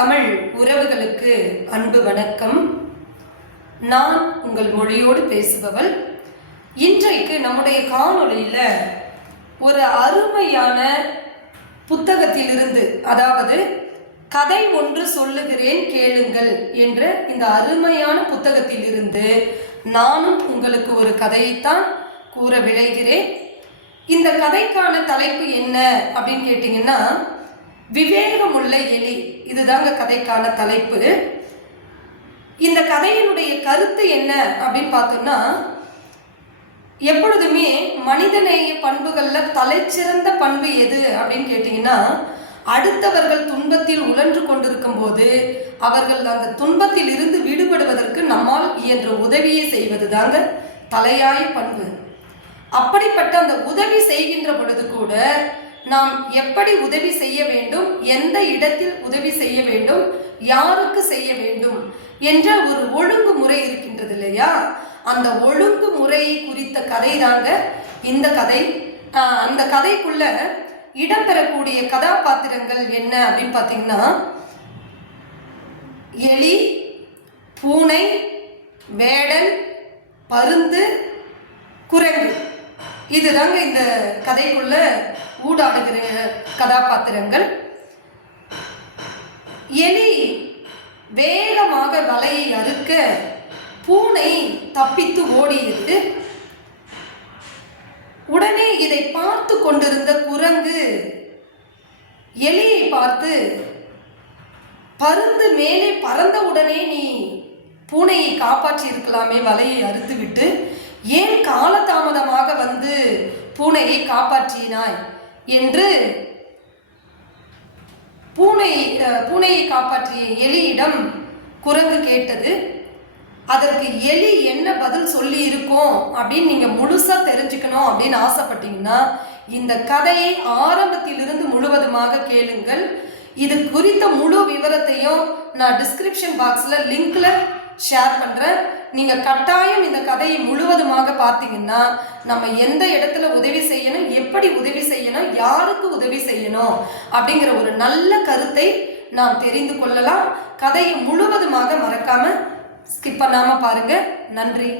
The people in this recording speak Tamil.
தமிழ் உறவுகளுக்கு அன்பு வணக்கம். நான் உங்கள் மொழியோடு பேசுபவள். இன்றைக்கு நம்முடைய காணொளியில் ஒரு அருமையான புத்தகத்திலிருந்து அதாவது கதை ஒன்று சொல்லுகிறேன் கேளுங்கள் என்ற இந்த அருமையான புத்தகத்திலிருந்து நானும் உங்களுக்கு ஒரு கதையைத்தான் கூற விளைகிறேன் இந்த கதைக்கான தலைப்பு என்ன அப்படின்னு கேட்டிங்கன்னா விவேகமுள்ள எலி. இதுதாங்க கதைக்கான தலைப்பு. இந்த கதையினுடைய கருத்து என்ன அப்படின்னு பார்த்தோம்னா எப்பொழுதுமே மனிதநேய பண்புகளில் தலைச்சிறந்த பண்பு எது அப்படின்னு கேட்டிங்கன்னா அடுத்தவர்கள் துன்பத்தில் உழன்று கொண்டிருக்கும் போது அவர்கள் அந்த துன்பத்தில் இருந்து விடுபடுவதற்கு நம்மால் இயன்ற உதவியை செய்வது தாங்க தலையாய பண்பு. அப்படிப்பட்ட அந்த உதவி செய்கின்ற பொழுது கூட நாம் எப்படி உதவி செய்ய வேண்டும்? எந்த இடத்தில் உதவி செய்ய வேண்டும்? யாருக்கு செய்ய வேண்டும்? என்ற ஒரு ஒழுங்குமுறை இருக்கின்றது இல்லையா? அந்த ஒழுங்குமுறையை குறித்த கதை தாங்க இந்த கதை. அந்த கதைக்குள்ள இடம்பெறக்கூடிய கதாபாத்திரங்கள் என்ன அப்படின்னு பார்த்தீங்கன்னா எலி பூனை வேடன் பருந்து குரங்கு. இதுதாங்க இந்த கதைக்குள்ள ஊடாடுகிற கதாபாத்திரங்கள். எலி வேகமாக வலையை அறுக்க பூனை தப்பித்து ஓடியது. உடனே இதை பார்த்து கொண்டிருந்த குரங்கு எலியை பார்த்து பருந்து மேலே பறந்த உடனே நீ பூனையை காப்பாற்றி இருக்கலாமே வலையை அறுத்துவிட்டு. ஏன் காலதாமதமாக பூனையை காப்பாற்றினாய் என்று பூனை பூனையை காப்பாற்றிய எலியிடம் குரங்கு கேட்டது. அதற்கு எலி என்ன பதில் சொல்லி இருக்கோம் அப்படின்னு நீங்க முழுசா தெரிஞ்சுக்கணும் அப்படின்னு ஆசைப்பட்டீங்கன்னா இந்த கதையை ஆரம்பத்திலிருந்து முழுவதுமாக கேளுங்கள். இது குறித்த முழு விவரத்தையும் நான் டிஸ்கிரிப்ஷன் பாக்ஸில் லிங்க்ல ஷேர் பண்ணுறேன் நீங்கள் கட்டாயம் இந்த கதையை முழுவதுமாக பார்த்தீங்கன்னா நம்ம எந்த இடத்துல உதவி செய்யணும் எப்படி உதவி செய்யணும் யாருக்கு உதவி செய்யணும் அப்படிங்கிற ஒரு நல்ல கருத்தை நாம் தெரிந்து கொள்ளலாம். கதையை முழுவதுமாக மறக்காமல் ஸ்கிப் பண்ணாமல் பாருங்கள் நன்றி.